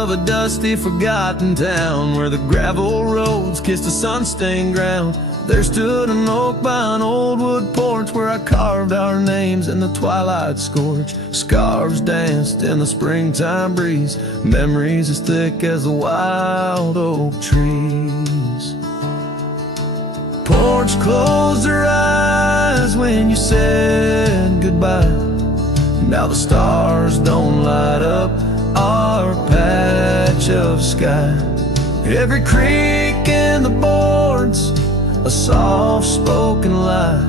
of a dusty, forgotten town, where the gravel roads kissed a sun-stained ground. There stood an oak by an old wood porch, where I carved our names in the twilight scorch. Scarves danced in the springtime breeze, memories as thick as the wild oak trees. Porch closed her eyes when you said goodbye. Now the stars don't light up our patch of sky. Every creak in the boards, a soft-spoken lie,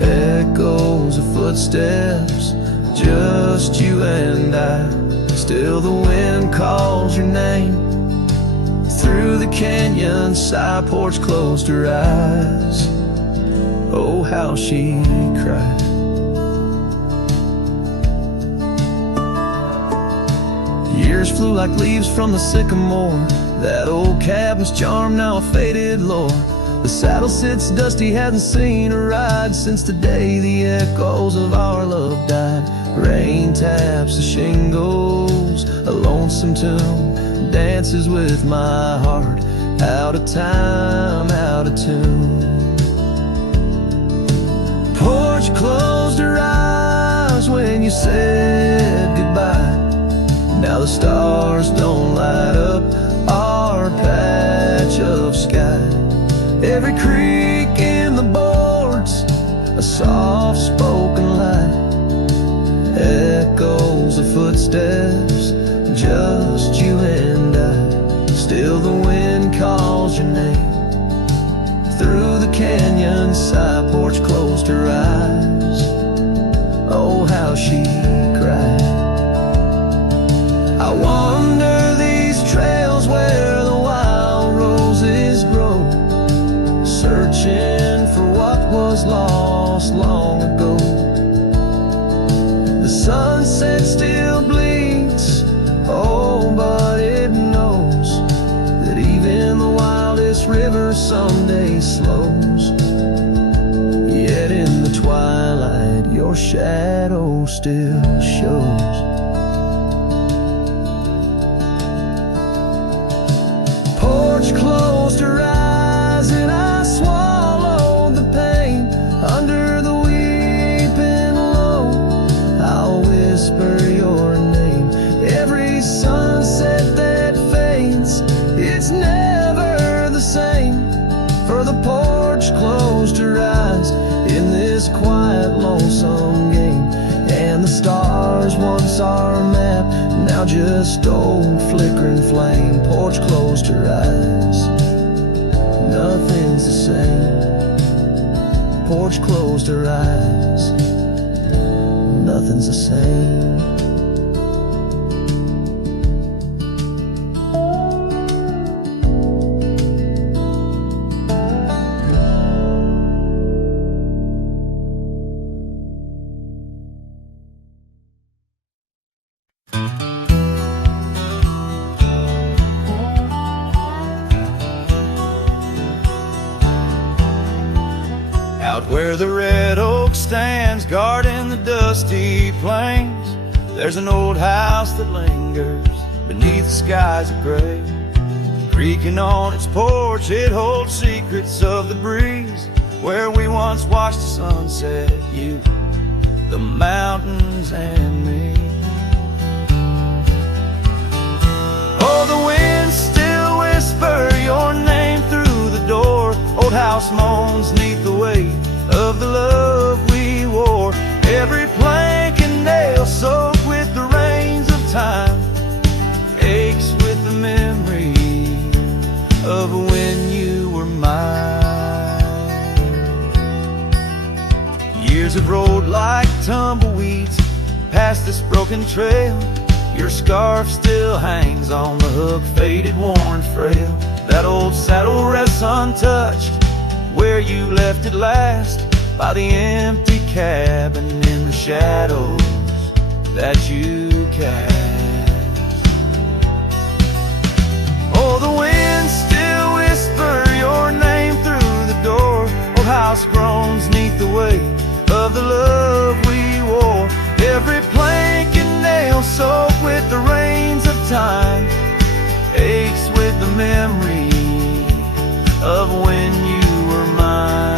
echoes of footsteps, just you and I. Still the wind calls your name through the canyon side. Porch closed her eyes, oh how she cried. Years flew like leaves from the sycamore. That old cabin's charm, now a faded lore. The saddle sits dusty, hasn't seen a ride since the day the echoes of our love died. Rain taps the shingles, a lonesome tune dances with my heart. Out of time, out of tune. Porch closed her eyes when you said goodbye. Now the stars don't light up our patch of sky. Every creak in the boards, a soft-spoken lie, echoes of footsteps, just you and I. Still the wind calls your name through the canyon side. Porch closed her eyes, oh how she cried. I wander these trails where the wild roses grow, searching for what was lost long ago. The sunset still bleeds, oh but it knows that even the wildest river someday slows. Yet in the twilight your shadow still shows. Porch closed her eyes and I swallowed the pain. Under the weeping low, I'll whisper your name. Every sunset that fades, it's never the same. For the porch closed her eyes in this quiet, lonesome game. And the stars, once our map, now just old flickering flame. Porch closed her eyes, nothing's the same. Porch closed her eyes, nothing's the same. Out where the red oak stands guarding the dusty plains, there's an old house that lingers beneath the skies of gray. Creaking on its porch, it holds secrets of the breeze, where we once watched the sunset, you, the mountains and me. Oh, the winds still whisper your name through the door. Old house moans neath the weight of the love we wore. Every plank and nail soaked with the rains of time aches with the memory of when you were mine. Years have rolled like tumbleweeds past this broken trail. Your scarf still hangs on the hook, faded, worn, frail. That old saddle rests untouched where you left it last, by the empty cabin in the shadows that you cast. Oh, the winds still whisper your name through the door. Old house groans neath the weight of the love we wore. Every plank and nail soaked with the rains of time of when you were mine.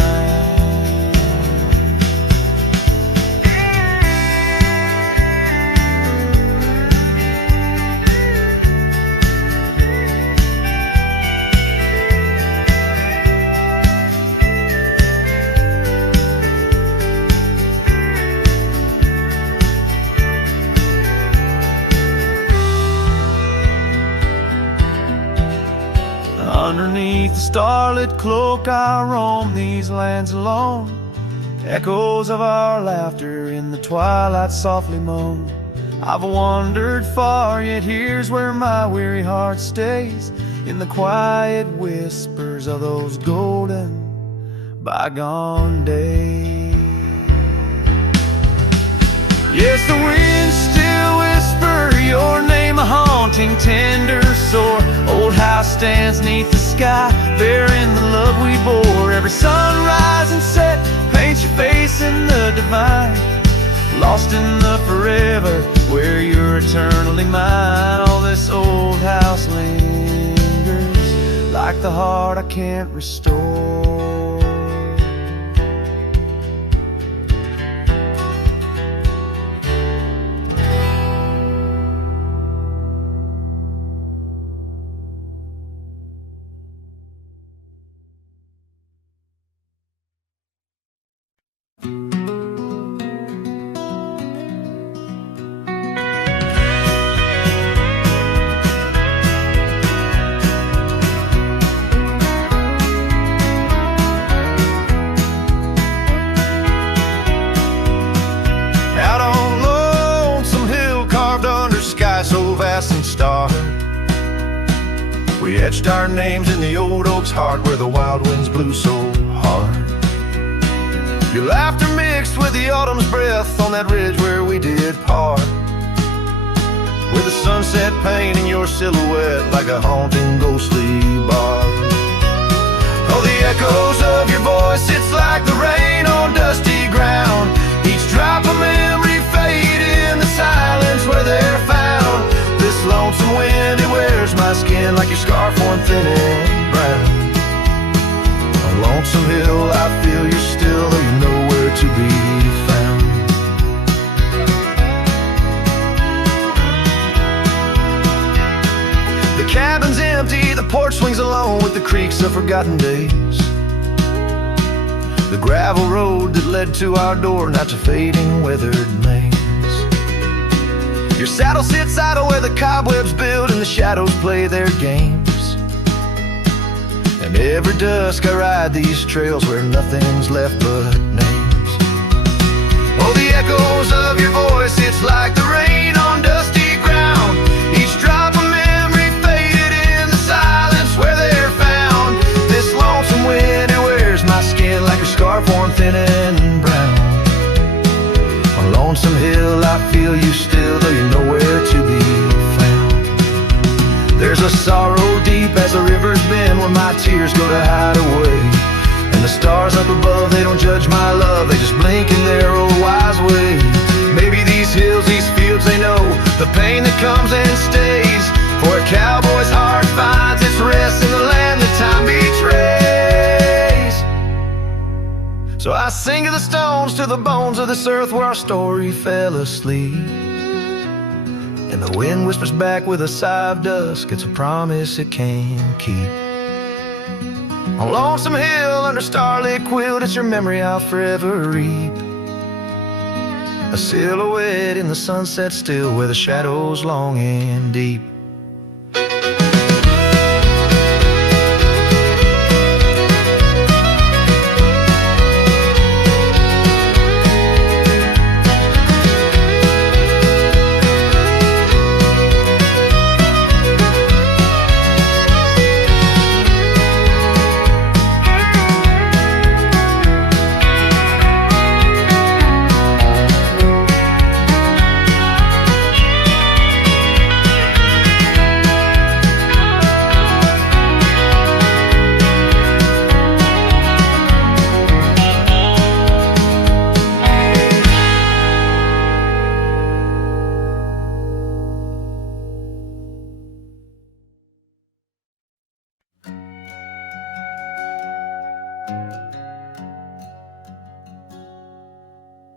Underneath the starlit cloak I roam these lands alone. Echoes of our laughter in the twilight softly moan. I've wandered far, yet here's where my weary heart stays, in the quiet whispers of those golden bygone days. Yes, the winds still whisper your name, a haunting, tender, sore. Old house stands neath the sky, bearing the love we bore. Every sunrise and set paints your face in the divine, lost in the forever where you're eternally mine. All this old house lingers like the heart I can't restore. We etched our names in the old oak's heart where the wild winds blew so hard. Your laughter mixed with the autumn's breath on that ridge where we did part, with the sunset painting your silhouette like a haunting ghostly bar. Oh, the echoes of your voice, it's like the rain on dusty ground. Each drop of memory fade in the silence where they're found. This lonesome wind, it wears my skin like your scarf worn thin and brown. On Lonesome Hill, I feel you're still, though you're nowhere to be found. The cabin's empty, the porch swings alone with the creaks of forgotten days. The gravel road that led to our door, now it's a fading, weathered maze. Your saddle sits idle where the cobwebs build and the shadows play their games. And every dusk I ride these trails where nothing's left but names. Oh, the echoes of your voice, it's like the rain on dusty ground. Each drop of memory faded in the silence where they're found. This lonesome wind, it wears my skin like a scarf worn thin and brown. On Lonesome Hill, I feel you still, though you're nowhere to be found. There's a sorrow deep as the rivers bend where my tears go to hide away. And the stars up above, they don't judge my love, they just blink in their old wise way. Maybe these hills, these fields, they know the pain that comes and stays. For a cowboy's heart finds its rest in the land that time betrays. So I sing to the stones, to the bones of this earth where our story fell asleep. And the wind whispers back with a sigh of dusk, it's a promise it can't keep. On Lonesome Hill, under starlit quilt, it's your memory I'll forever reap. A silhouette in the sunset still, where the shadows long and deep.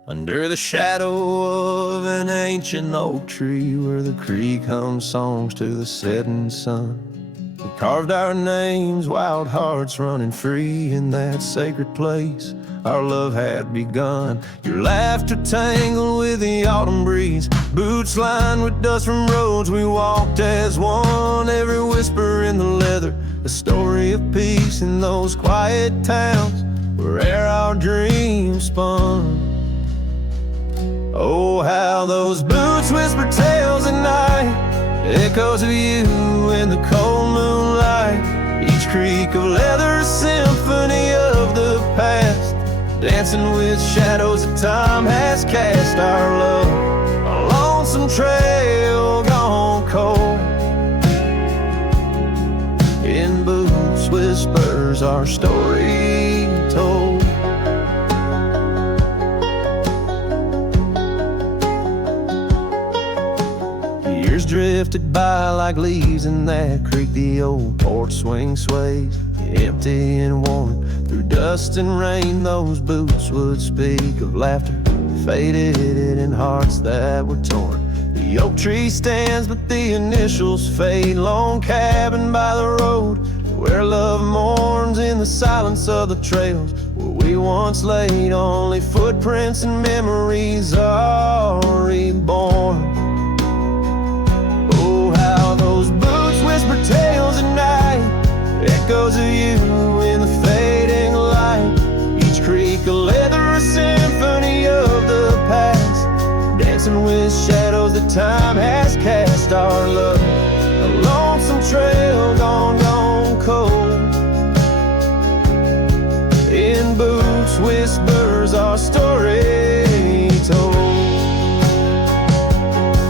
Under the shadow of an ancient oak tree, where the creek hums songs to the setting sun, we carved our names, wild hearts running free in that sacred place our love had begun. Your laughter tangled with the autumn breeze, boots lined with dust from roads we walked as one. Every whisper in the leather, a story of peace in those quiet towns where our dreams spun. Oh, how those boots whisper tales at night, echoes of you in the cold moonlight. Each creak of leather, a symphony of the past, dancing with shadows that time has cast. Our love, a lonesome trail gone cold. In boots whispers our story told. Years drifted by like leaves in that creek. The old porch swing sways, empty and worn. Through dust and rain, those boots would speak of laughter faded in hearts that were torn. The oak tree stands, but the initials fade. Lone cabin by the road, where love mourns in the silence of the trails where we once laid. Only footprints and memories are reborn. Oh, how those boots whisper tales at night, echoes of you in the fading light. Each creak a leather, a symphony of the past, dancing with shadows that time has cast. Our love, a lonesome trail gone cold. In boots whispers our story told.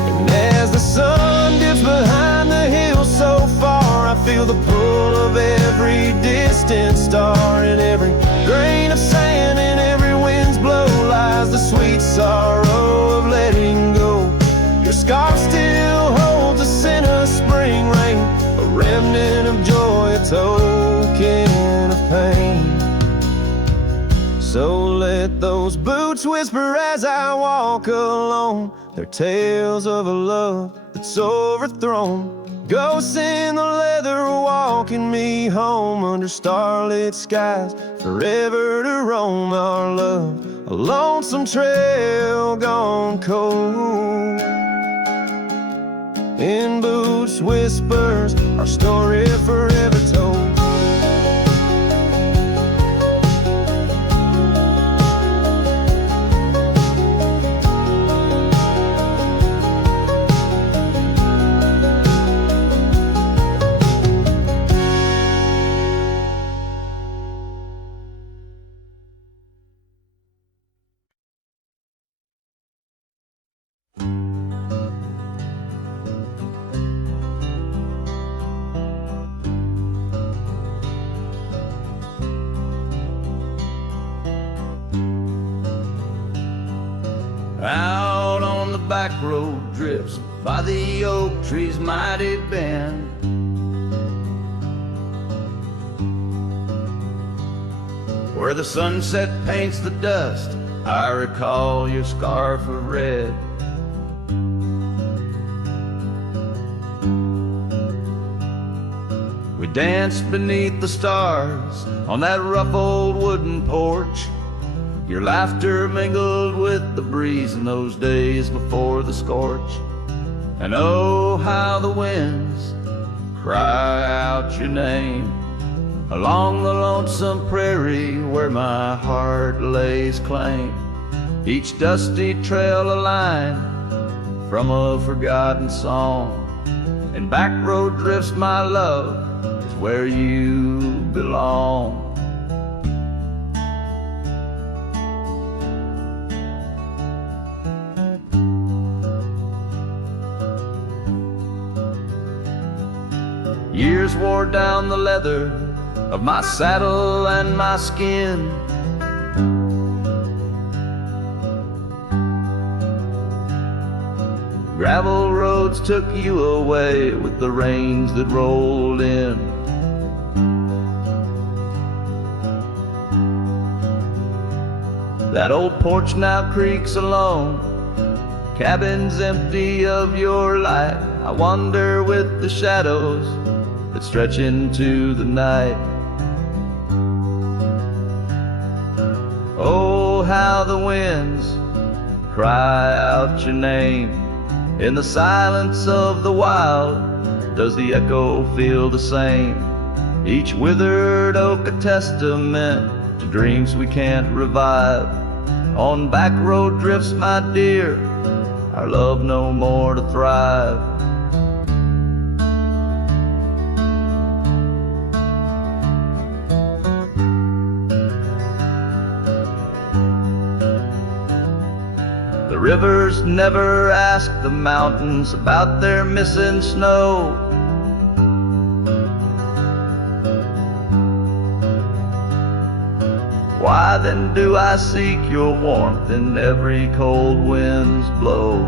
And as the sun dips behind the hills so far, I feel the pull of every distant star. In every grain of sand, in every wind's blow, lies the sweet sorrow of letting go. Your scarf still holds a scent of spring rain, a remnant of joy, a token of pain. So let those boots whisper as I walk alone, their tales of a love that's overthrown. Ghosts in the leather walking me home, under starlit skies forever to roam. Our love, a lonesome trail gone cold. In boots whispers our story forever told. Out on the back road drifts by the oak tree's mighty bend, where the sunset paints the dust, I recall your scarf of red. We danced beneath the stars on that rough old wooden porch. Your laughter mingled with the breeze in those days before the scorch. And oh, how the winds cry out your name along the lonesome prairie where my heart lays claim. Each dusty trail a line from a forgotten song, and back road drifts, my love, is where you belong. Years wore down the leather of my saddle and my skin. Gravel roads took you away with the rains that rolled in. That old porch now creaks alone, cabin's empty of your light. I wander with the shadows that stretch into the night. Oh, how the winds cry out your name. In the silence of the wild, does the echo feel the same? Each withered oak a testament to dreams we can't revive. On back road drifts, my dear, our love no more to thrive. The rivers never ask the mountains about their missing snow. Why then do I seek your warmth in every cold wind's blow?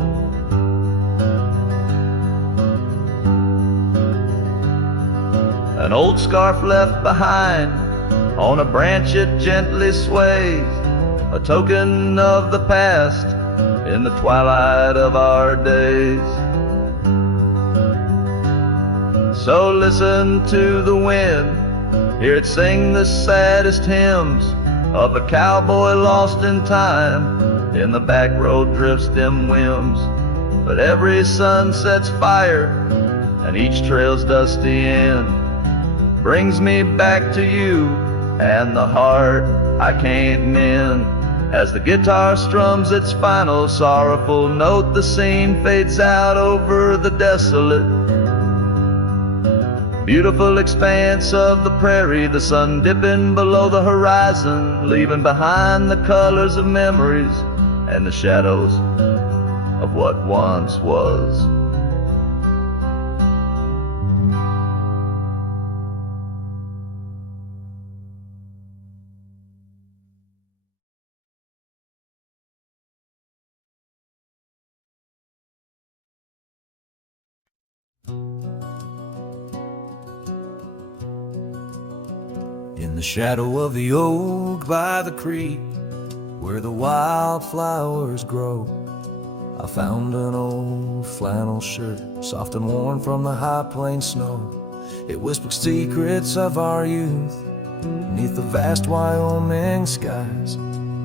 An old scarf left behind on a branch it gently sways, a token of the past in the twilight of our days. So listen to the wind, hear it sing the saddest hymns of a cowboy lost in time. In the back road drifts dim whims, but every sunset's fire and each trail's dusty end brings me back to you and the heart I can't mend. As the guitar strums its final sorrowful note, the scene fades out over the desolate, beautiful expanse of the prairie, the sun dipping below the horizon, leaving behind the colors of memories and the shadows of what once was. In the shadow of the oak by the creek, where the wildflowers grow, I found an old flannel shirt, soft and worn from the high plain snow. It whispered secrets of our youth, beneath the vast Wyoming skies,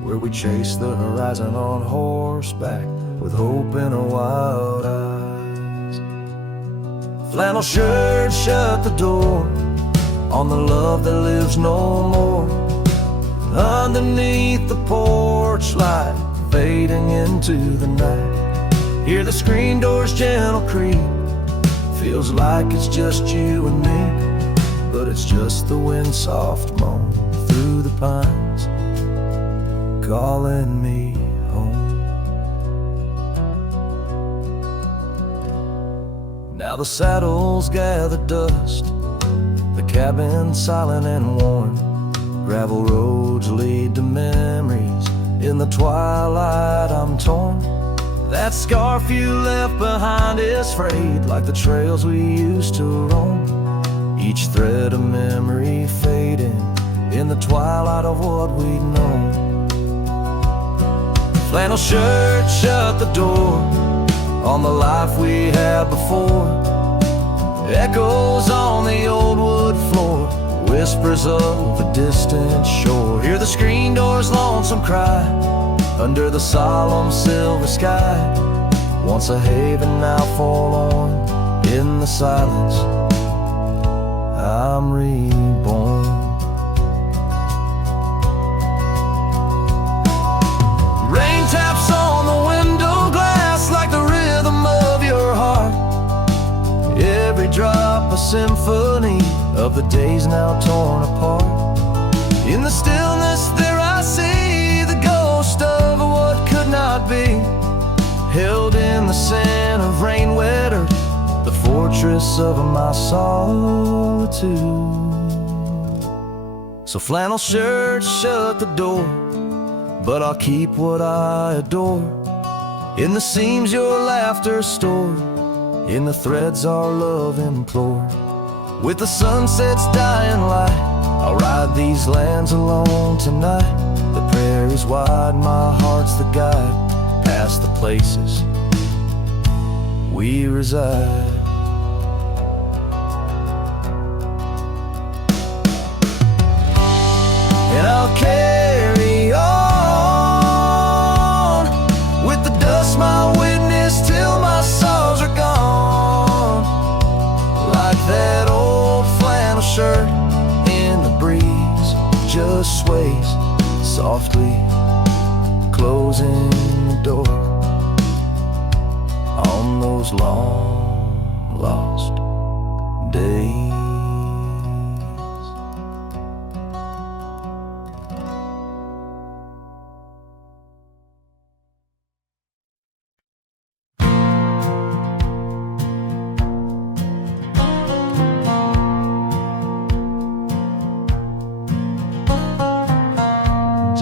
where we chased the horizon on horseback, with hope in our wild eyes. Flannel shirt shut the door on the love that lives no more. Underneath the porch light, fading into the night, hear the screen door's gentle creak. Feels like it's just you and me, but it's just the wind soft moan through the pines, calling me home. Now the saddles gather dust, the cabin silent and warm. Gravel roads lead to memories. In the twilight I'm torn. That scarf you left behind is frayed, like the trails we used to roam. Each thread of memory fading in the twilight of what we'd known. Flannel shirt shut the door on the life we had before. Echoes on the old wood floor, whispers of a distant shore. Hear the screen door's lonesome cry under the solemn silver sky. Once a haven, now forlorn. In the silence, I'm reborn. Rain taps on the window glass like the rhythm of your heart. Every drop a symphony of the days now torn apart. In the stillness there I see the ghost of what could not be, held in the scent of rain wet earth, the fortress of my solitude. So flannel shirt shut the door, but I'll keep what I adore. In the seams your laughter stored, in the threads our love implored. With the sunset's dying light, I'll ride these lands alone tonight. The prayer is wide, my heart's the guide past the places we reside. And I'll carry on with the dust, my witness, till my sorrows are gone. Like that old flannel shirt in the breeze, just sways softly, closing the door on those long lost days.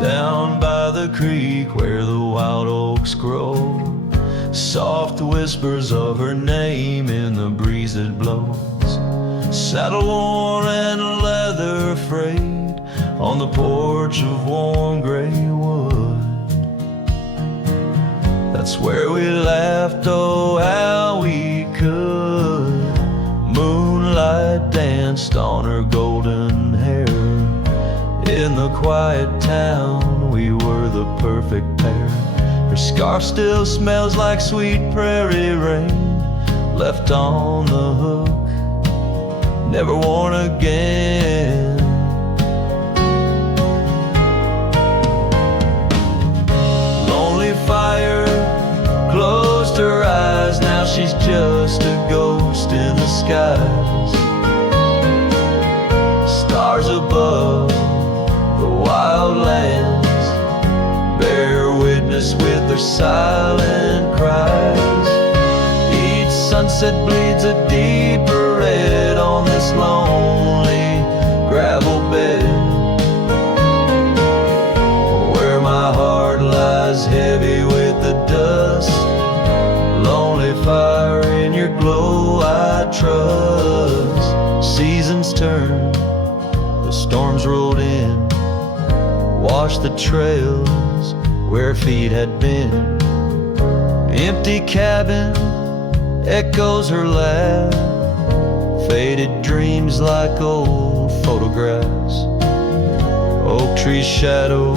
Down by the creek where the wild oaks grow, soft whispers of her name in the breeze that blows. Saddle worn and leather frayed on the porch of warm gray wood. That's where we laughed, oh how we could. Moonlight danced on her golden hair. In the quiet town, we were the perfect pair. Her scarf still smells like sweet prairie rain, left on the hook, never worn again. Lonely fire closed her eyes, now she's just a ghost in the skies. Stars above the wild lands bear witness with their silent cries. Each sunset bleeds a deeper red on this lonely gravel bed, where my heart lies heavy with the dust. Lonely fire, in your glow I trust. Seasons turn, the storms rolled in, washed the trails where feet had been. Empty cabin echoes her laugh, faded dreams like old photographs. Oak tree shadow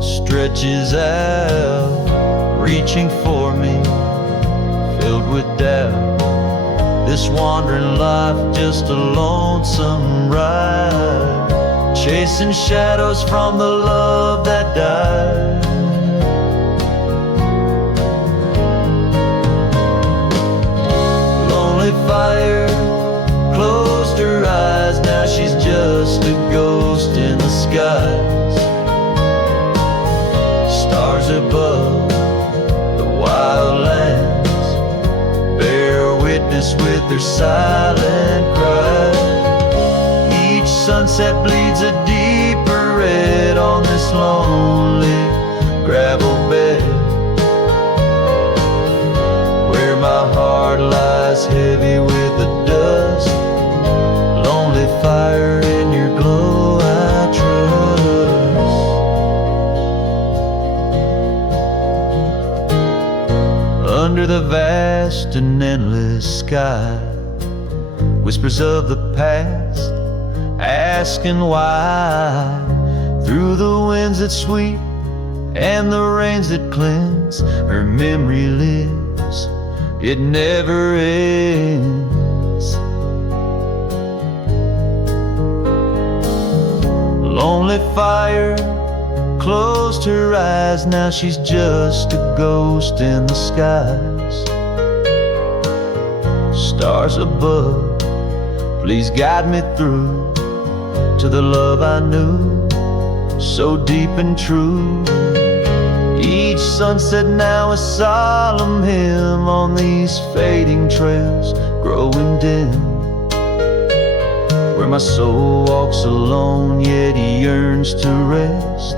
stretches out, reaching for me, filled with doubt. This wandering life just a lonesome ride, chasing shadows from the love that died. Lonely fire closed her eyes, now she's just a ghost in the skies. Stars above the wild lands bear witness with their silent cry. Each sunset bleeds a deeper red on this lonely gravel bed, where my heart lies heavy with the dust. Lonely fire, in your glow I trust. Under the vast and endless sky, whispers of the past asking why. Through the winds that sweep and the rains that cleanse, her memory lives, it never ends. Lonely fire closed her eyes, now she's just a ghost in the skies. Stars above, please guide me through to the love I knew, so deep and true. Each sunset now a solemn hymn on these fading trails growing dim, where my soul walks alone yet he yearns to rest,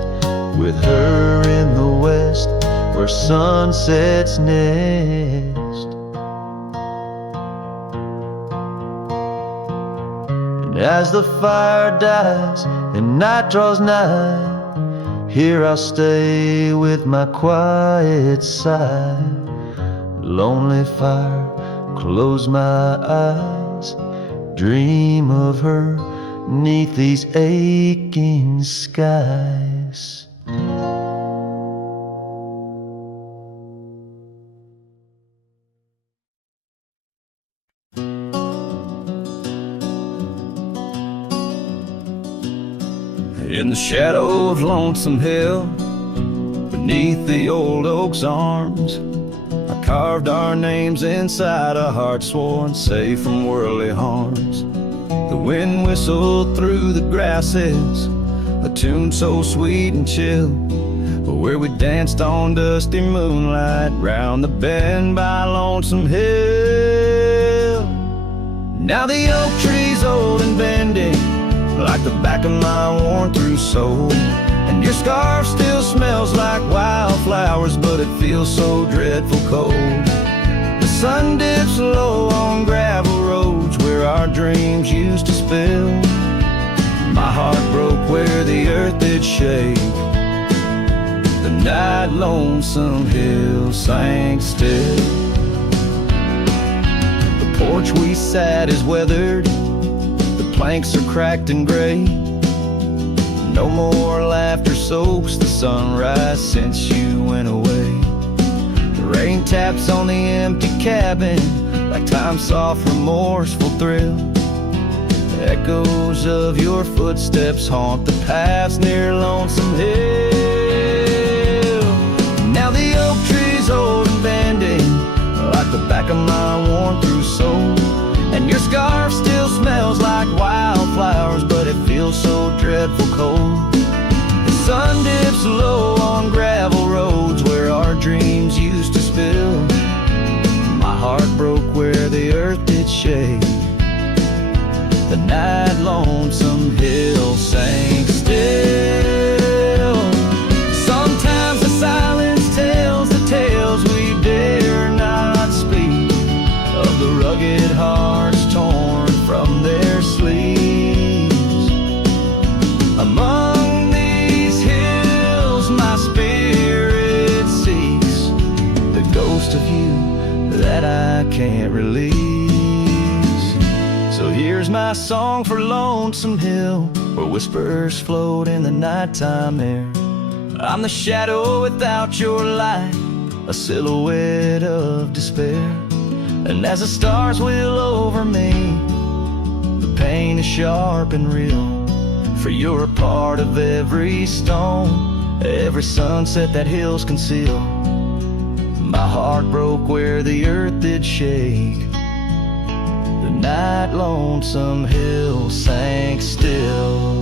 with her in the west where sunsets nest. And as the fire dies and night draws nigh, Here I'll stay with my quiet side, lonely fire, close my eyes, dream of her 'neath these aching skies. In the shadow of Lonesome Hill, beneath the old oak's arms, I carved our names inside a heart sworn safe from worldly harms. The wind whistled through the grasses, a tune so sweet and chill, where we danced on dusty moonlight round the bend by Lonesome Hill. Now the oak tree's old and bending, like the back of my worn-through soul, and your scarf still smells like wildflowers, but it feels so dreadful cold. The sun dips low on gravel roads where our dreams used to spill. My heart broke where the earth did shake. The night Lonesome Hill sank still. The porch we sat is weathered, planks are cracked and gray. No more laughter soaks the sunrise since you went away. The rain taps on the empty cabin like time's soft remorseful thrill. The echoes of your footsteps haunt the paths near Lonesome Hill. Now the oak tree's old and bending, like the back of my worn-through soul, and your scarf still smells like wildflowers, but it feels so dreadful cold. The sun dips low on gravel roads where our dreams used to spill. My heart broke where the earth did shake. The night Lonesome Hill sank still. Sometimes the silence tells the tales we dare not speak, of the rugged hearts torn from their sleeves. Among these hills my spirit seeks the ghost of you that I can't release. So here's my song for Lonesome Hill, where whispers float in the nighttime air. I'm the shadow without your light, a silhouette of despair. And as the stars wheel over me, the pain is sharp and real. For you're a part of every stone, every sunset that hills conceal. My heart broke where the earth did shake. The night Lonesome Hill sank still.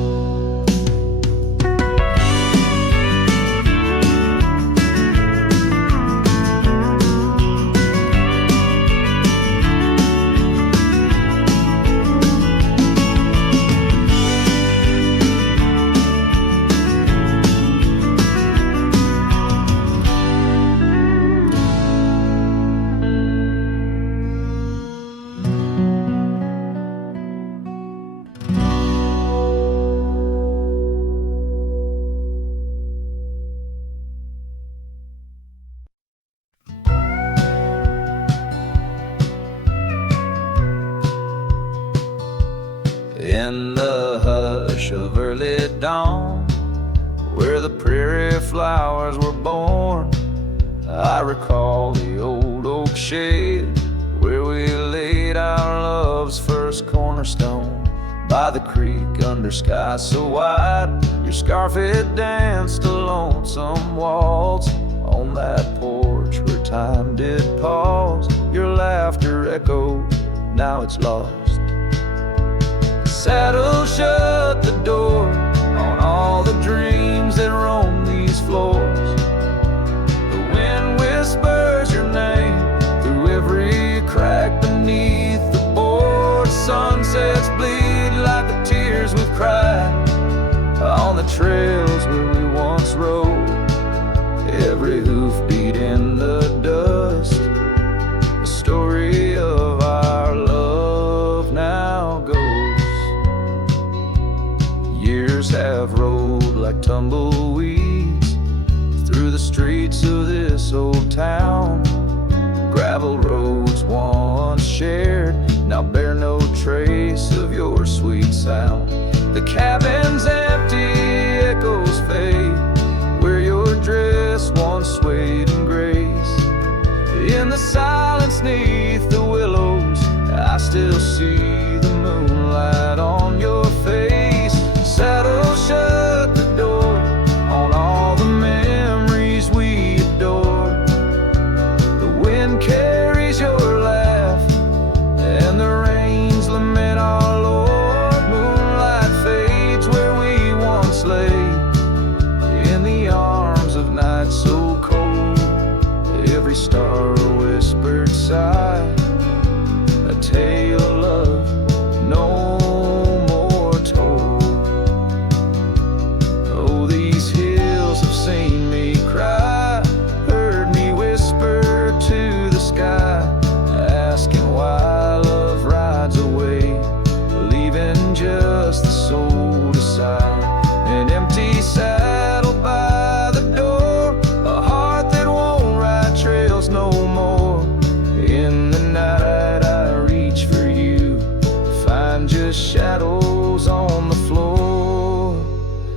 In the hush of early dawn, where the prairie flowers were born, I recall the old oak shade where we laid our love's first cornerstone. By the creek under skies so wide, your scarf it danced a lonesome waltz. On that porch where time did pause, your laughter echoed, now it's lost. Saddle shut the door on all the dreams that roam these floors. The wind whispers your name through every crack beneath the board. Sunsets bleed like the tears we've cried on the trails where we once rode. Every hoofbeat in the dust, the story of our love now goes. Years have rolled like tumbleweeds, streets of this old town. Gravel roads once shared now bear no trace of your sweet sound. The cabin's empty, echoes fade where your dress once swayed in grace. In the silence neath the willows, I still see the moonlight on your face. Saddle shut the door on all the memories we adore. The wind carries your laugh and the rains lament our Lord. Moonlight fades where we once lay in the arms of night so cold. Every star a whispered sigh, a tale of love no more told. Oh, these hills have seen me cry, heard me whisper to the sky, asking why love rides away, leaving just the soul to sigh. An empty saddle by the door, a heart that won't ride trails no more. In the night I reach for you, find just shadows on the floor.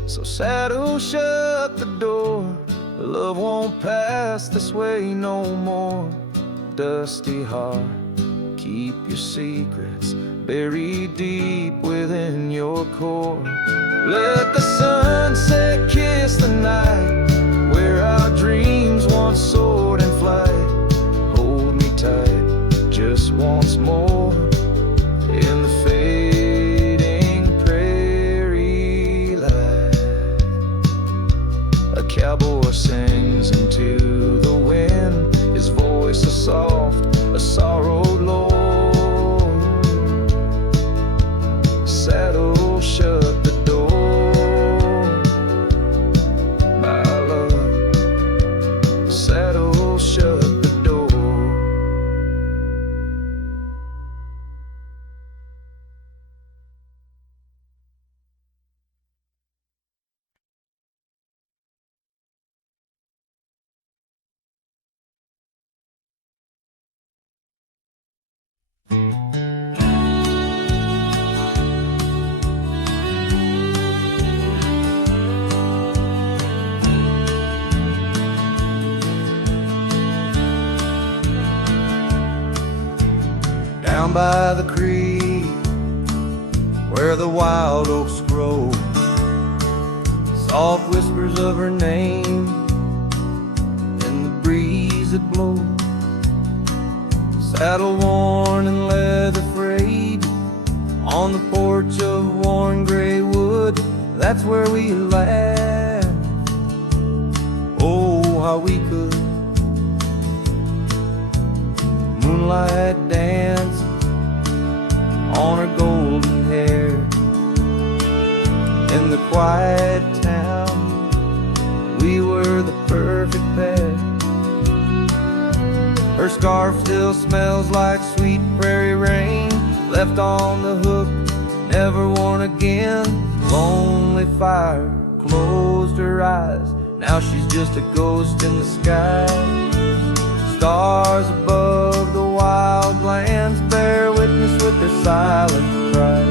So saddle shut the door, love won't pass this way no more. Dusty heart, keep your secrets buried deep within your core. Let the sunset kiss the night where our dreams once soared in flight. Hold me tight just once more in the fading prairie light. A cowboy sings into the wind, his voice a soft, a sorrowed lord. Saddle shut the door, my love. Saddle shut the door. Down by the creek where the wild oaks grow, soft whispers of her name in the breeze that blows. Saddle worn and leather frayed on the porch of worn gray wood, that's where we laugh. Oh, how we could. Moonlight dance on her golden hair in the quiet town, we were the perfect pair. Her scarf still smells like sweet prairie rain, left on the hook, never worn again. Lonely fire closed her eyes, now she's just a ghost in the sky. Stars above the wild lands bear witness with their silent cry.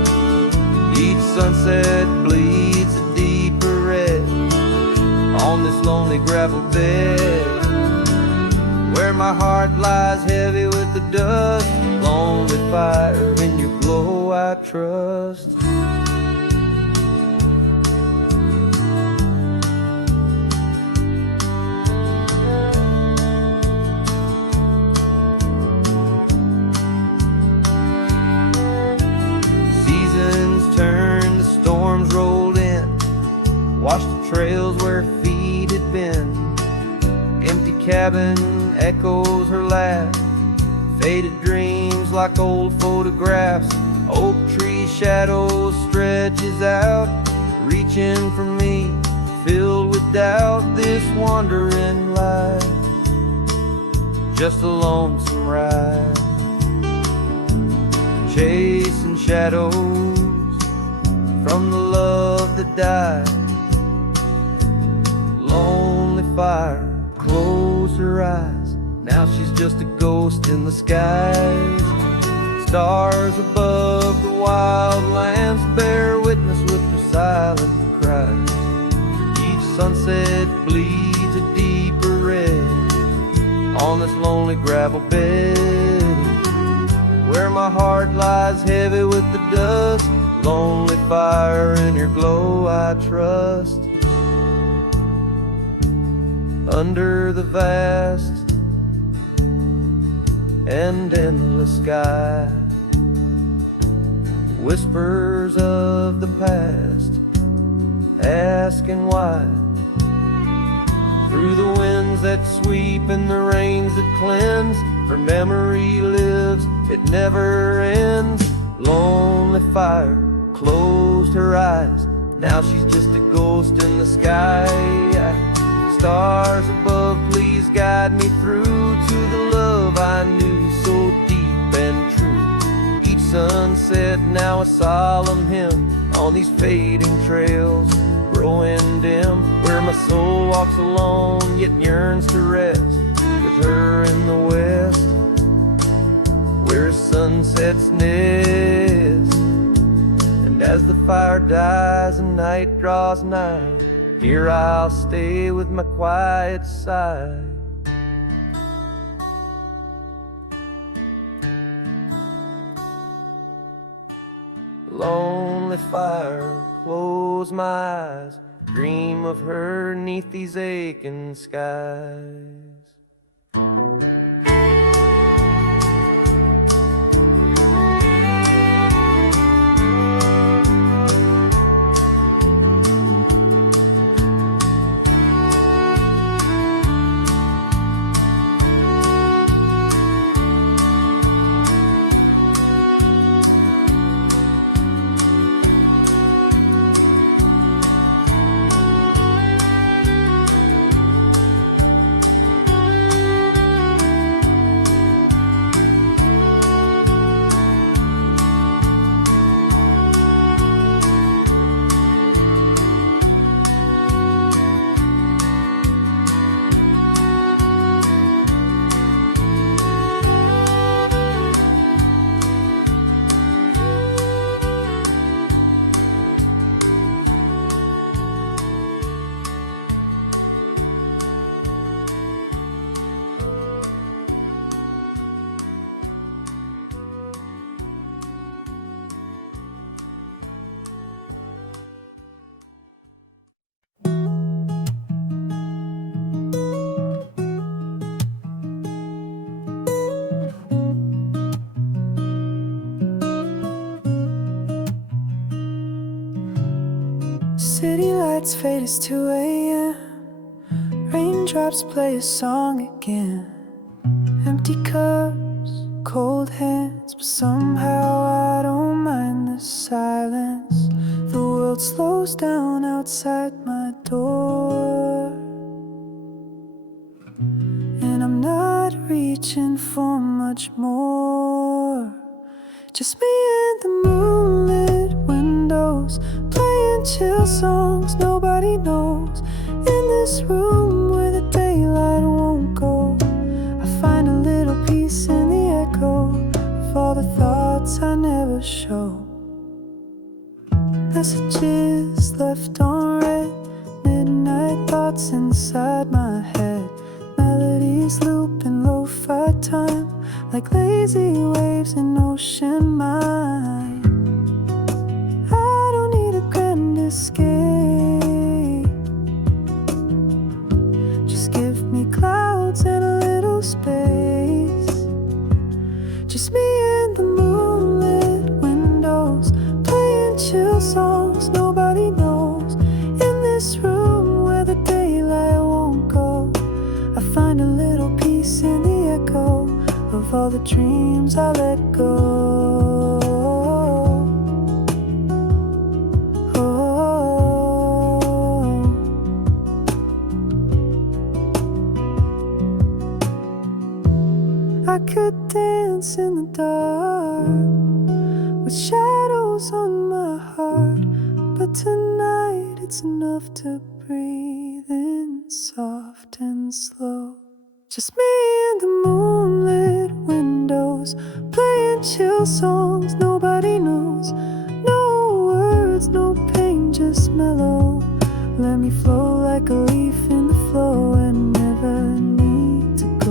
Each sunset bleeds a deeper red on this lonely gravel bed, where my heart lies heavy with the dust. Lonely fire, in your glow I trust. Watch the trails where feet had been. Empty cabin echoes her laugh, faded dreams like old photographs. Oak tree shadows stretches out, reaching for me, filled with doubt. This wandering life, just a lonesome ride, chasing shadows from the love that died. Lonely fire, closed her eyes. Now she's just a ghost in the skies. Stars above the wild lands bear witness with their silent cries. Each sunset bleeds a deeper red on this lonely gravel bed, where my heart lies heavy with the dust. Lonely fire, in your glow I trust. Under the vast and endless sky, whispers of the past, asking why. Through the winds that sweep and the rains that cleanse, her memory lives, it never ends. Lonely fire closed her eyes. Now she's just a ghost in the sky. Stars above, please guide me through to the love I knew so deep and true. Each sunset now a solemn hymn on these fading trails growing dim, where my soul walks alone yet yearns to rest with her in the west, where sunsets nest. And as the fire dies and night draws nigh, here I'll stay with my quiet sigh. Lonely fire, close my eyes, dream of her 'neath these aching skies. City lights fade, it's 2 a.m. Raindrops play a song again. Empty cups, cold hands, but somehow I don't mind the silence. The world slows down outside my door, and I'm not reaching for much more. Just me and the moonlit windows, playing chill songs nobody knows. In this room where the daylight won't go, I find a little peace in the echo of all the thoughts I never show. Messages left on read, midnight thoughts inside my head. Melodies loop in lo-fi time, like lazy waves in ocean mind. I don't need a grand escape, just give me clouds and a little space. Just me and the moonlit windows, playing chill songs nobody knows. In this room where the daylight won't go, I find a little peace in the echo of all the dreams I let go. Oh. I could dance in the dark with shadows on my heart, but tonight it's enough to breathe breathing soft and slow. Just me and the moonlit windows, playing chill songs nobody knows. No words, no pain, just mellow. Let me flow like a leaf in the flow and never need to go.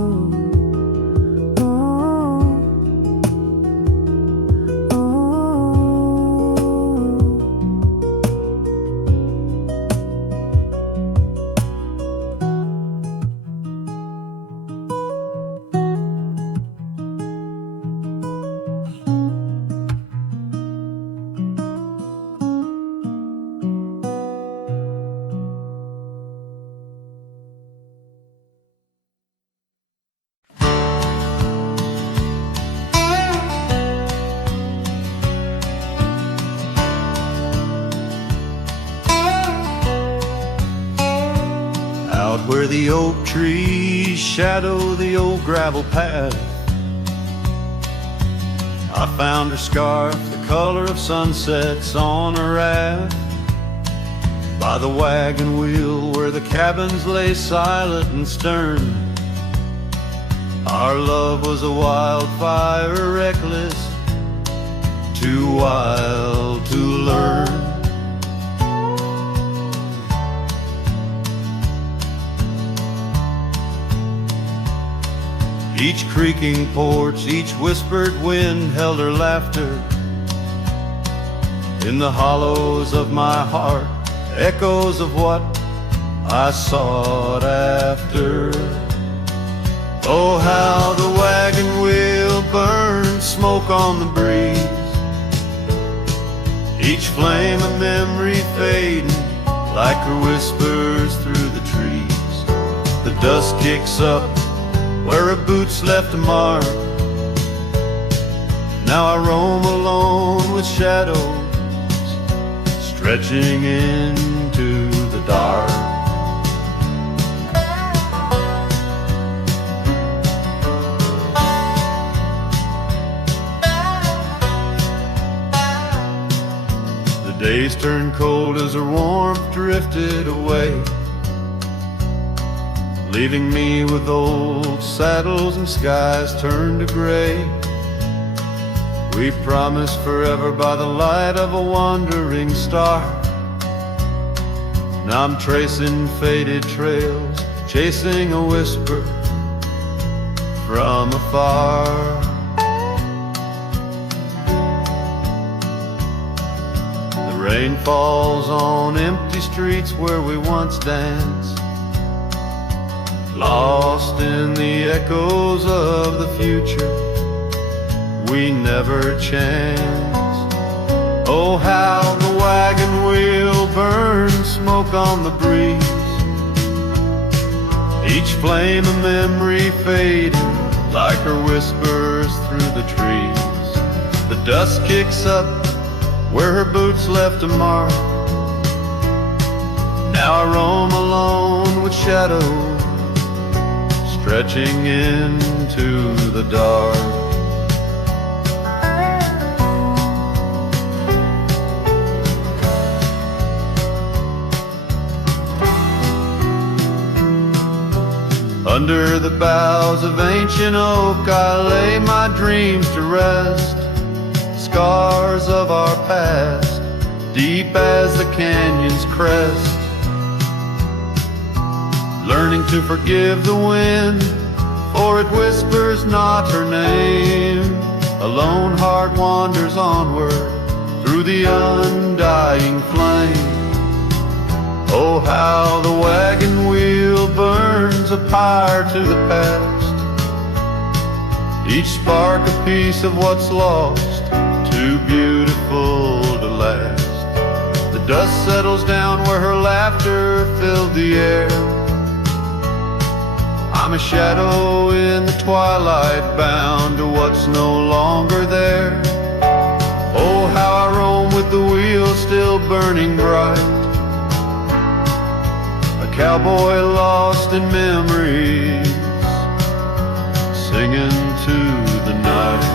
Where the oak trees shadow the old gravel path, I found her scarf, the color of sunsets on a raft. By the wagon wheel where the cabins lay silent and stern, our love was a wildfire, reckless, too wild to learn. Each creaking porch, each whispered wind held her laughter. In the hollows of my heart, echoes of what I sought after. Oh, how the wagon wheel burned smoke on the breeze, each flame a memory fading like her whispers through the trees. The dust kicks up where her boots left a mark. Now I roam alone with shadows stretching into the dark. The days turned cold as her warmth drifted away, leaving me with old saddles and skies turned to gray. We promised forever by the light of a wandering star. Now I'm tracing faded trails, chasing a whisper from afar. The rain falls on empty streets where we once danced, lost in the echoes of the future we never chanced. Oh, how the wagon wheel burns smoke on the breeze, each flame a memory fading like her whispers through the trees. The dust kicks up where her boots left a mark. Now I roam alone with shadows stretching into the dark. Under the boughs of ancient oak I lay my dreams to rest, scars of our past, deep as the canyon's crest. Learning to forgive the wind, for it whispers not her name. A lone heart wanders onward through the undying flame. Oh, how the wagon wheel burns a pyre to the past, each spark a piece of what's lost, too beautiful to last. The dust settles down where her laughter filled the air. I'm a shadow in the twilight, bound to what's no longer there. Oh, how I roam with the wheel still burning bright, a cowboy lost in memories, singing to the night.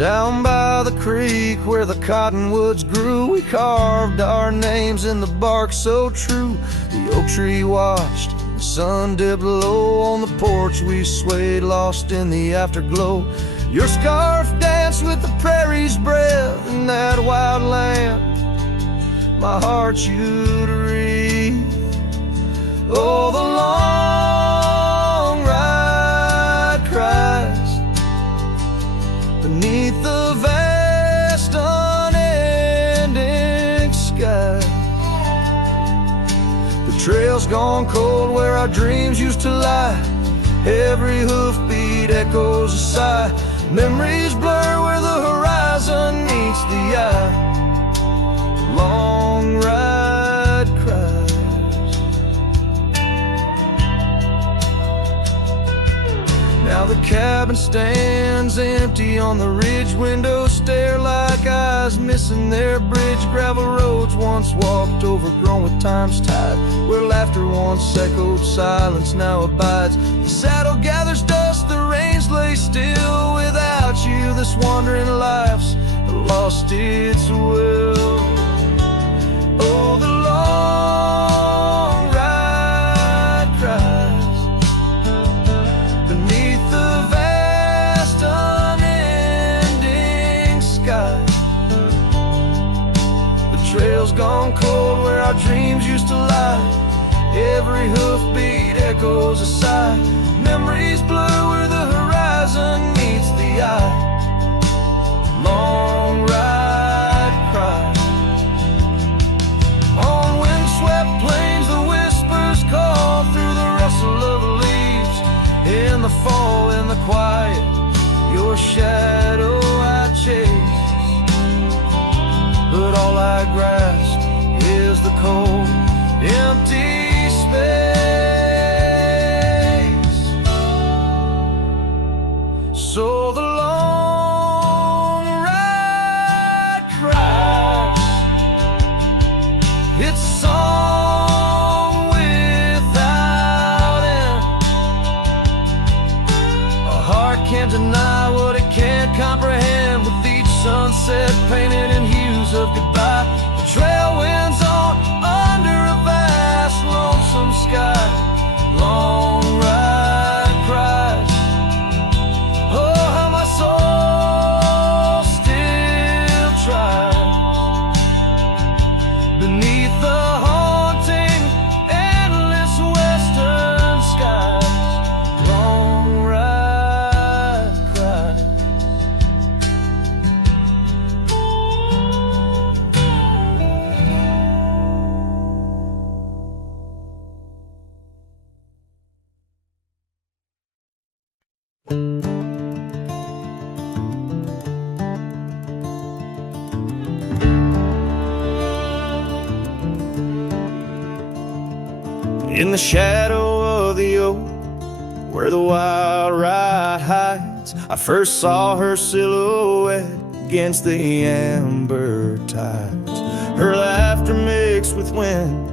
Down by the creek where the cottonwoods grew, we carved our names in the bark so true. The oak tree watched, the sun dipped low. On the porch we swayed, lost in the afterglow. Your scarf danced with the prairie's breath in that wild land my heart you'd wreathe. Oh, the long ride cries beneath the vast unending sky. The trail's gone cold where our dreams used to lie. Every hoofbeat echoes a sigh. Memories blur where the horizon meets the eye. Long ride cries. Now the cabin stands empty on the ridge. Windows stare like eyes missing their bridge. Gravel roads once walked, overgrown with time's tide. Where laughter once echoed, silence now abides. The saddle gathers dust, the reins lay still. Without you this wandering life's lost its will. Oh, the long ride cries beneath the vast unending sky. The trail's gone cold where our dreams used to lie. Every hoofbeat echoes a sigh. Memories blur where the horizon meets the eye. Long ride cries. On windswept plains the whispers call through the rustle of the leaves. In the fall, in the quiet, your shadow I chase. But all I grasp is the cold, empty space. So the long ride cries. It's a song without end. A heart can't deny what it can't comprehend. With each sunset painted in hues of goodbye, the trail winds on under a vast lonesome sky. Long ride cries. Oh, how my soul still tries beneath the haunting, endless western skies. Long ride cries. In the shadow of the oak, where the wild ride hides, I first saw her silhouette against the amber tides. Her laughter mixed with wind,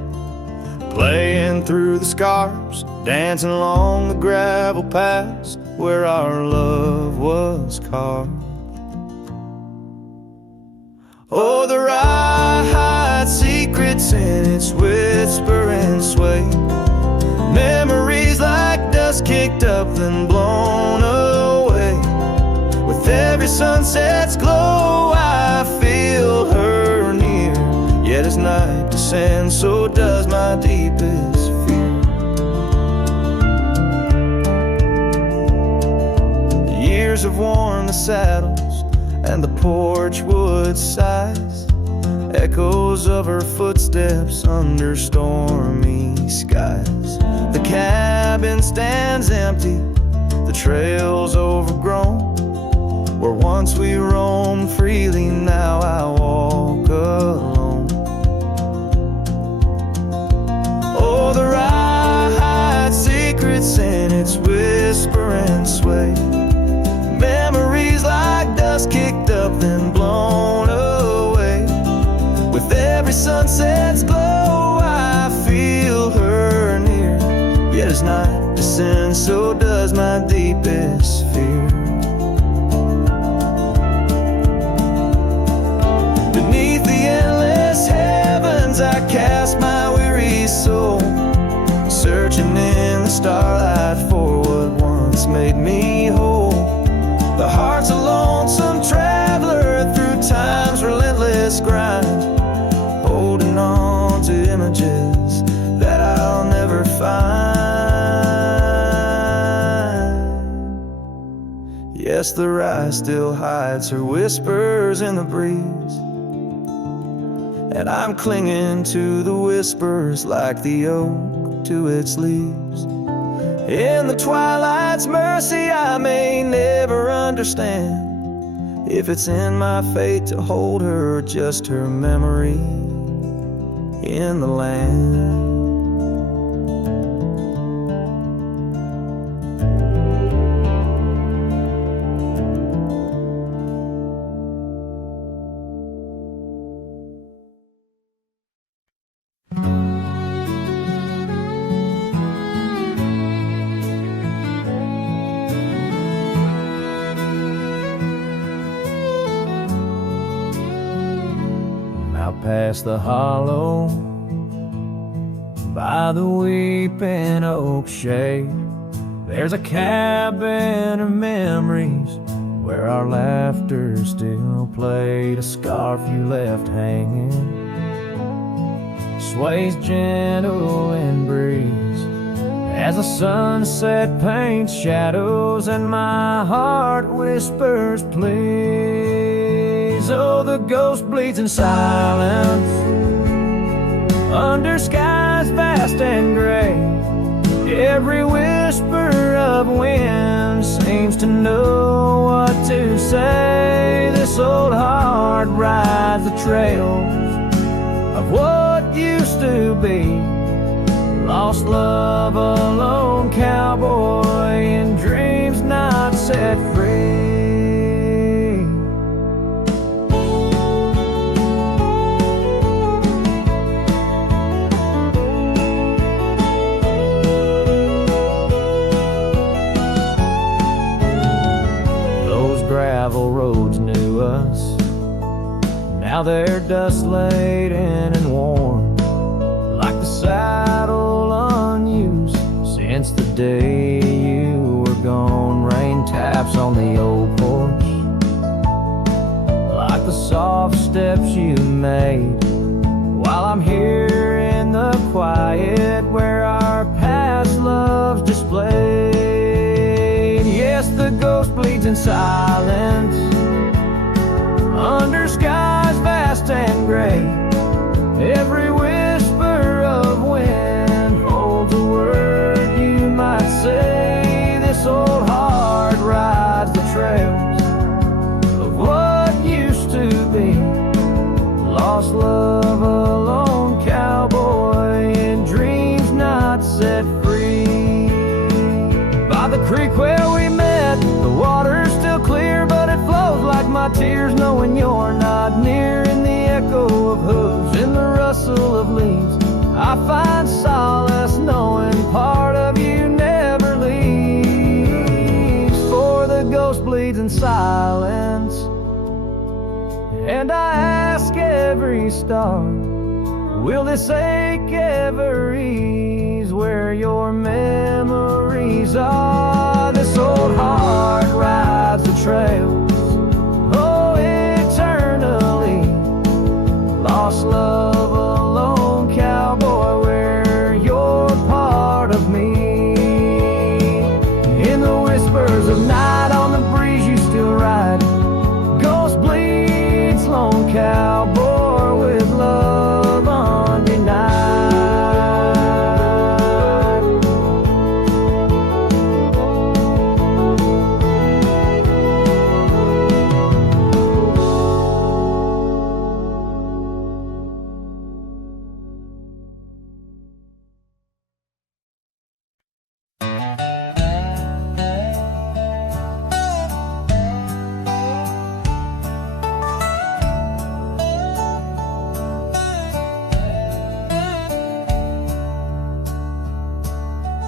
playing through the scars, dancing along the gravel paths where our love was carved. Oh, the ride secrets in its whisper and sway. Memories like dust kicked up then blown away. With every sunset's glow I feel her near. Yet as night descends so does my deepest fear. The years have worn the saddles and the porch wood sighs, echoes of her footsteps under stormy skies. The cabin stands empty, the trail's overgrown. Where once we roamed freely, now I walk alone. Oh, the ride secrets in its whisper and sway. Memories like dust kicked up then blown away. With every sunset's glow I feel her near. Yet as night descends so does my deepest fear. Beneath the endless heavens I cast my weary soul, searching in the starlight for what once made me whole. The heart's a lonesome traveler through time's relentless grind, holding on to images that I'll never find. Yes, the rye still hides her whispers in the breeze, and I'm clinging to the whispers like the oak to its leaves. In the twilight's mercy I may never understand if it's in my fate to hold her or just her memory in the land. Past the hollow, by the weeping oak shade, there's a cabin of memories where our laughter still played. A scarf you left hanging sways gentle in breeze as the sunset paints shadows and my heart whispers please. Oh, the ghost bleeds in silence under skies vast and gray. Every whisper of wind seems to know what to say. This old heart rides the trails of what used to be. Lost love, a lone cowboy in dreams not set free. Gravel roads knew us, now they're dust laden and worn, like the saddle unused since the day you were gone. Rain taps on the old porch like the soft steps you made, while I'm here in the quiet where our past loves displayed. Yes, the ghost bleeds in silence under skies vast and gray. Every whisper of wind holds a word you might say. This old heart rides the trails of what used to be. Lost love, a lone cowboy in dreams not set free. By the creek where we met, the water's still clear, but it flows like my tears knowing you're not near. In the echo of hooves, in the rustle of leaves, I find solace knowing part of you never leaves. For the ghost bleeds in silence, and I ask every star, will this ache ever ease where your memories are? This old heart rides the trails, oh, eternally. Lost love, a lone cowboy, where you're part of me. In the whispers of night, on the breeze you still ride. Ghost bleeds, lone cowboy, with love undenied.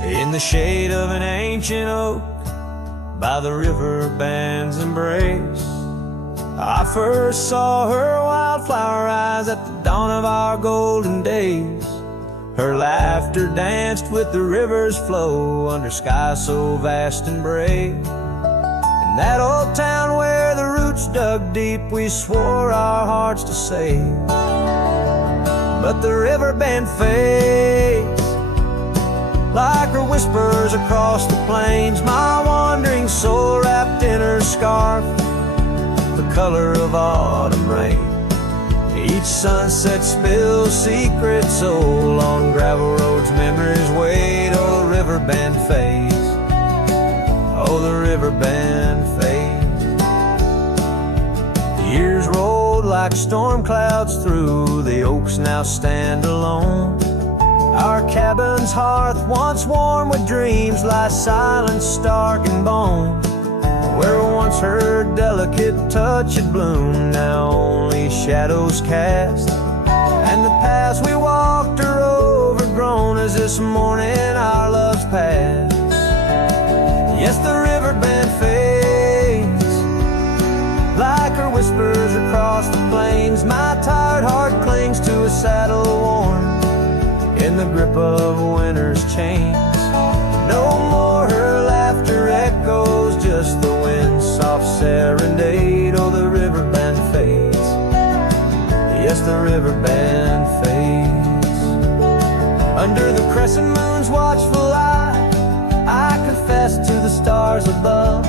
In the shade of an ancient oak, by the river band's embrace, I first saw her wildflower eyes at the dawn of our golden days. Her laughter danced with the river's flow under skies so vast and brave. In that old town where the roots dug deep, we swore our hearts to save. But the river bend fades like her whispers across the plains. My wandering soul wrapped in her scarf, the color of autumn rain. Each sunset spills secrets so on gravel roads, memories wait. Oh, the river bend fades. Oh, the river bend fades. The years rolled like storm clouds through. The oaks now stand alone. Our cabin's hearth, once warm with dreams, lies silent, stark and bone. Where once her delicate touch had bloomed, now only shadows cast. And the paths we walked are overgrown as this morning our love's past. Yes, the river bend fades like her whispers across the plains. My tired heart clings to a saddle worn in the grip of winter's chains. No more her laughter echoes, just the wind's soft serenade. Oh, the river bend fades. Yes, the river bend fades. Under the crescent moon's watchful eye, I confess to the stars above,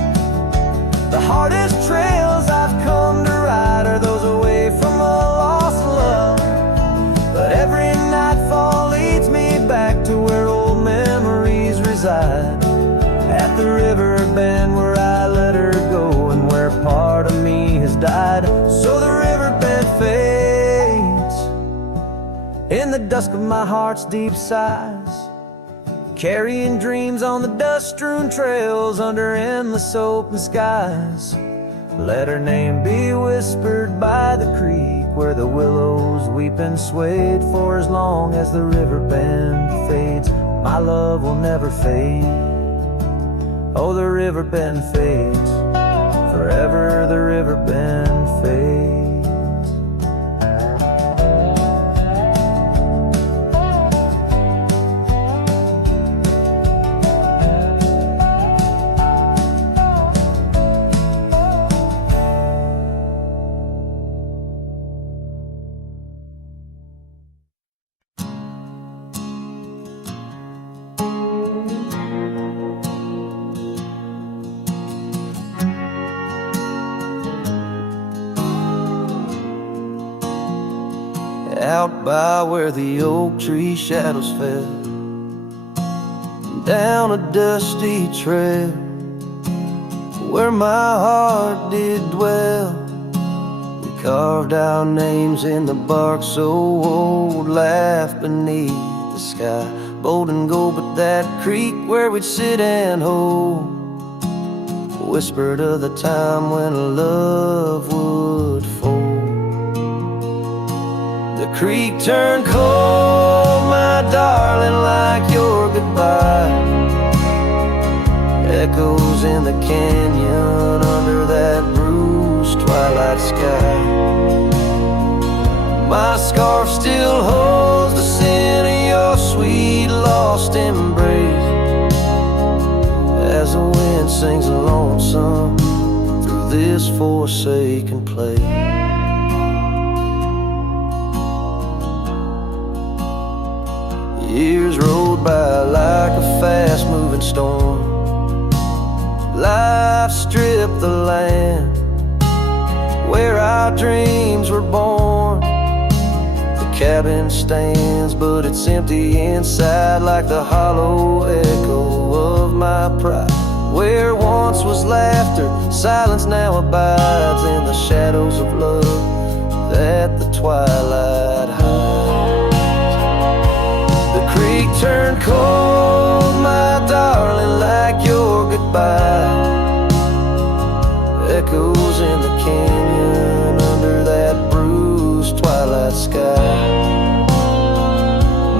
the hardest trails I've come to ride are those away from a lost love. But every nightfall leads me back to where old memories reside, at the river bend where I let her go and where part of me has died. So the river bend fades in the dusk of my heart's deep sighs, carrying dreams on the dust-strewn trails under endless open skies. Let her name be whispered by the creek where the willows weep and swayed. For as long as the river bend fades, my love will never fade. Oh, the river bend fades, forever the river bend fades. Out by where the oak tree shadows fell, down a dusty trail where my heart did dwell. We carved our names in the bark so old, laughed beneath the sky, bold and gold. But that creek where we'd sit and hold whispered of the time when love would fold. The creek turned cold, my darling, like your goodbye. Echoes in the canyon under that bruised twilight sky. My scarf still holds the scent of your sweet lost embrace, as the wind sings lonesome through this forsaken place. Years rolled by like a fast-moving storm. Life stripped the land where our dreams were born. The cabin stands, but it's empty inside, like the hollow echo of my pride. Where once was laughter, silence now abides in the shadows of love that the twilight hides. The creek turned cold, my darling, like your goodbye. Echoes in the canyon under that bruised twilight sky.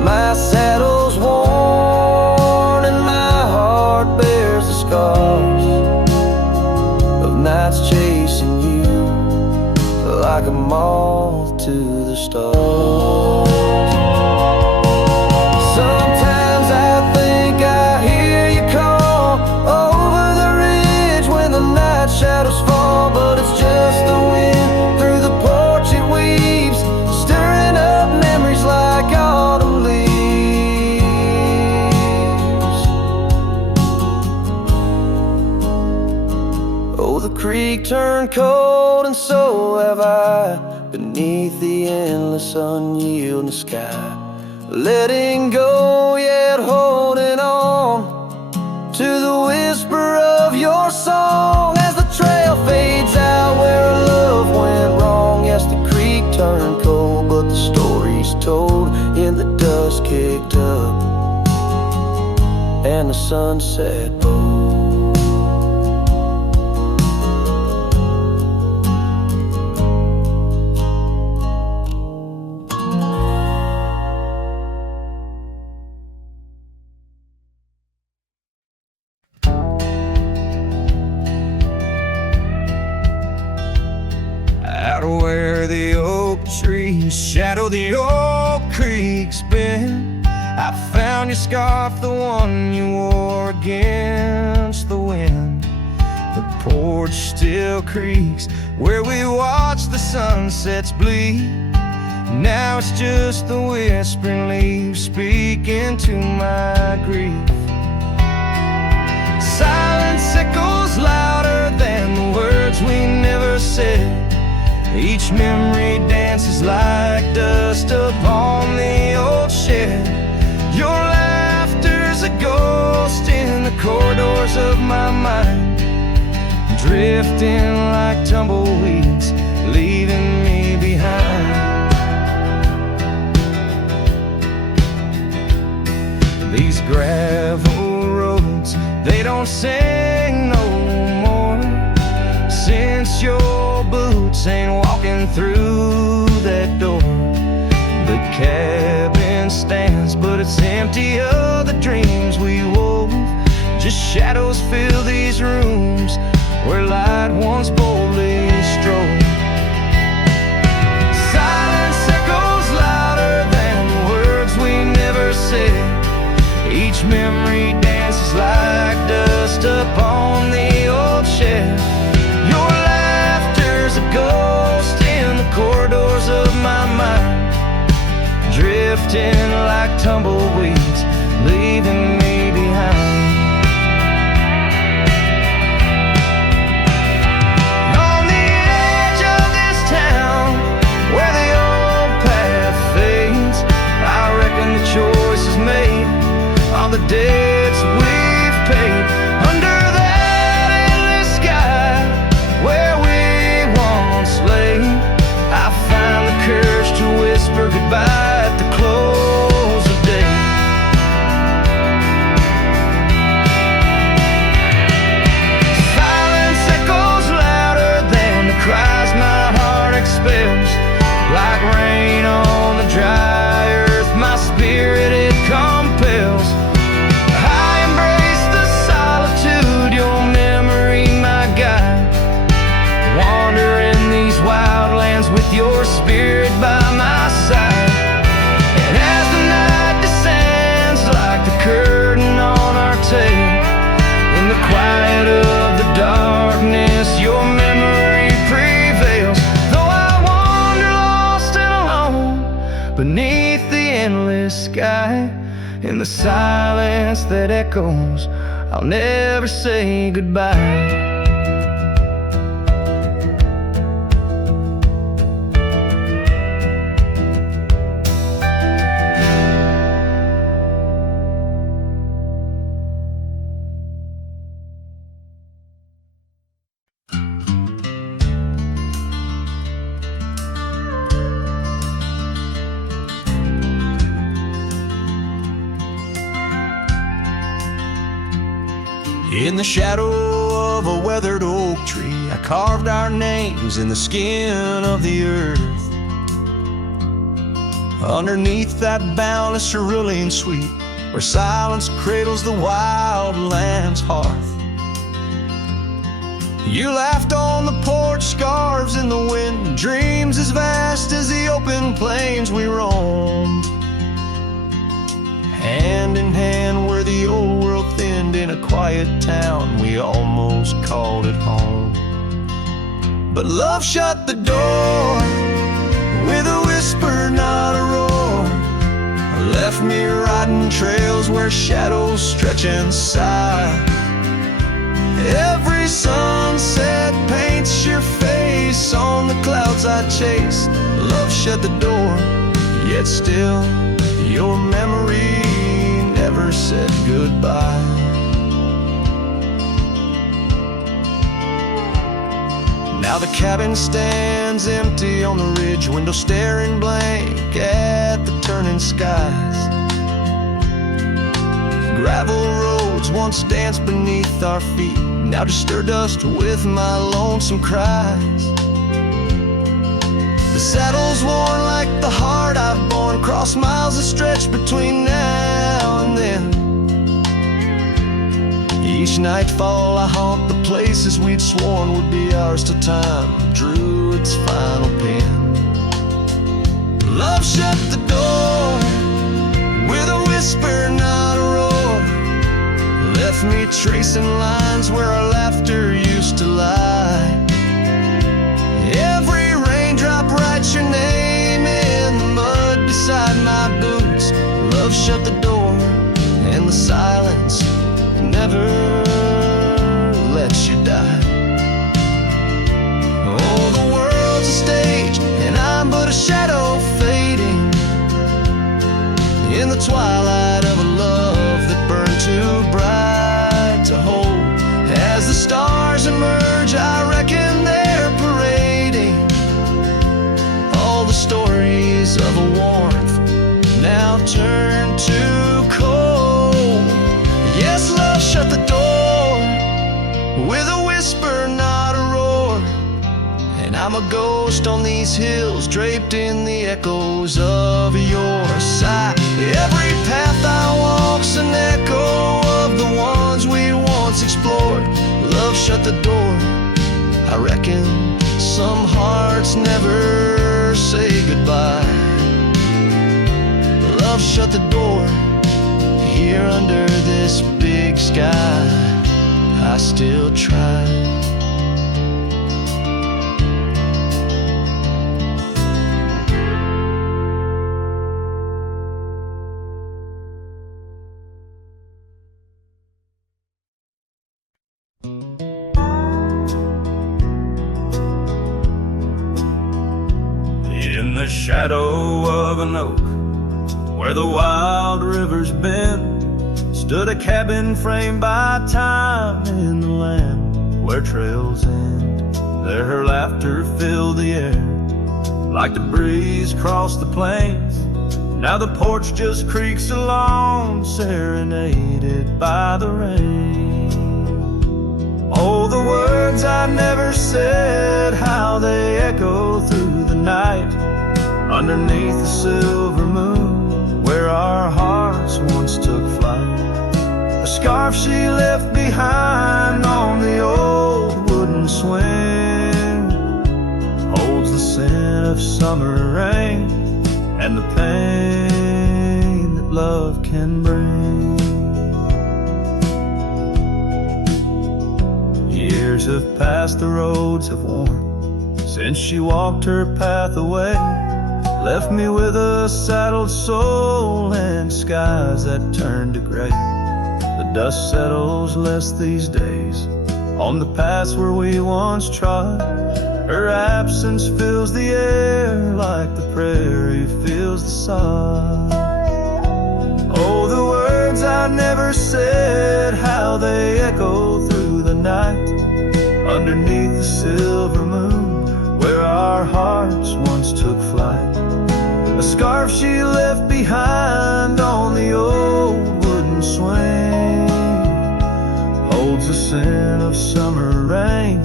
My saddle's worn and my heart bears the scars of nights chasing you like a moth to the stars. Sometimes I think I hear you call over the ridge when the night shadows fall, but it's just the wind through the porch it weaves, stirring up memories like autumn leaves. Oh, the creek turned cold and so have I, beneath the endless unyielding sky, letting go yet holding on to the whisper of your song. As the trail fades out where love went wrong, yes, the creek turned cold, but the story's told in the dust kicked up and the sunset bold. Where the oak trees shadow the old creek's bend, I found your scarf, the one you wore against the wind. The porch still creaks where we watch the sunsets bleed. Now it's just the whispering leaves speaking to my grief. Silence echoes louder than the words we never said. Each memory dances like dust upon the old shed. Your laughter's a ghost in the corridors of my mind, drifting like tumbleweeds, leaving me behind. These gravel roads, they don't sing no more, since your boots ain't walking through that door. The cabin stands, but it's empty of the dreams we wove. Just shadows fill these rooms where light once boldly strode. Silence echoes louder than words we never said. Each memory dances like dust upon the old shed. Your laughter's a ghost in the corridors of my mind, drifting like tumbleweeds, leaving me behind. On the edge of this town, where the old path fades, I reckon the choice is made, all the debts we've paid. Under that endless sky where we once lay, I find the courage to whisper goodbye at the close of day. Silence echoes louder than the cries my heart expels, like rain on the dry earth, my spirit it compels. I embrace the solitude, your memory my guide, wandering these wildlands with your spirit by my side. And as the night descends like the curtain on our tale, in the quiet of the darkness your memory prevails. Though I wander lost and alone beneath the endless sky, in the silence that echoes, I'll never say goodbye. In the shadow of a weathered oak tree, I carved our names in the skin of the earth. Underneath that boundless cerulean sweet, where silence cradles the wild land's hearth. You laughed on the porch bird scarves in the wind, dreams as vast as the open plains we roam. Hand in hand where the old world thinned, in a quiet town we almost called it home. But love shut the door with a whisper, not a roar. Left me riding trails where shadows stretch and sigh. Every sunset paints your face on the clouds I chase. Love shut the door, yet still your memory never said goodbye. Now the cabin stands empty on the ridge, window staring blank at the turning skies. Gravel roads once danced beneath our feet, now just stir dust with my lonesome cries. The saddle's worn like the heart I've borne, cross miles of stretch between now and then. Each nightfall I haunt the places we'd sworn would be ours till time drew its final pen. Love shut the door with a whisper, not a roar. Left me tracing lines where our laughter used to lie. Every raindrop writes your name in the mud beside my boots. Love shut the door, and the silence never lets you die. Oh, the world's a stage, and I'm but a shadow fading in the twilight of a love that burned too bright to hold. As the stars emerge, I reckon they're parading all the stories of a warmth now turned to cold. Yes, love shut the door with a whisper, not a roar. And I'm a ghost on these hills, draped in the echoes of your sigh. Every path I walk's an echo of the ones we once explored. Love shut the door, I reckon some hearts never say goodbye. Love shut the door, here under this big sky I still try. In the shadow of an oak, where the wild rivers bend, stood a cabin framed by time in the land where trails end. There her laughter filled the air like the breeze crossed the plains. Now the porch just creaks along, serenaded by the rain. Oh, the words I never said, how they echo through the night, underneath the silver moon, where our hearts once took flight. A scarf she left behind on the old wooden swing holds the scent of summer rain and the pain that love can bring. Years have passed, the roads have worn since she walked her path away, left me with a saddled soul and skies that turned to gray. The dust settles less these days on the paths where we once trod. Her absence fills the air like the prairie fills the sod. Oh, the words I never said, how they echo through the night, underneath the silver moon, where our hearts once took flight. A scarf she left behind on the old wooden swing holds the scent of summer rain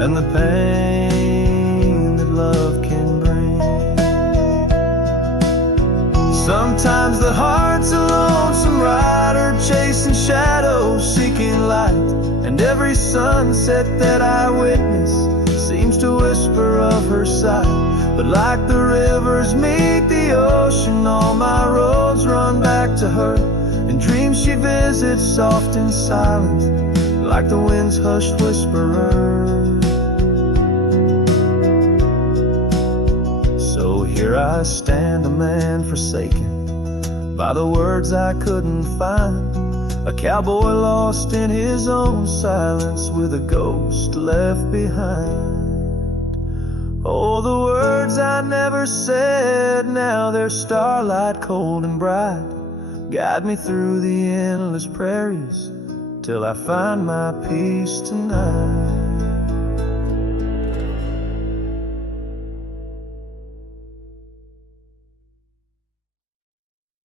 and the pain that love can bring. Sometimes the heart's a lonesome rider, chasing shadows, seeking light, and every sunset that I witness seems to whisper of her sight. But like the rivers meet the ocean, all my roads run back to her. In dreams she visits soft and silent, like the wind's hushed whisperer. So here I stand, a man forsaken by the words I couldn't find, a cowboy lost in his own silence with a ghost left behind. Oh, the words I never said, now they're starlight cold and bright, guide me through the endless prairies till I find my peace tonight.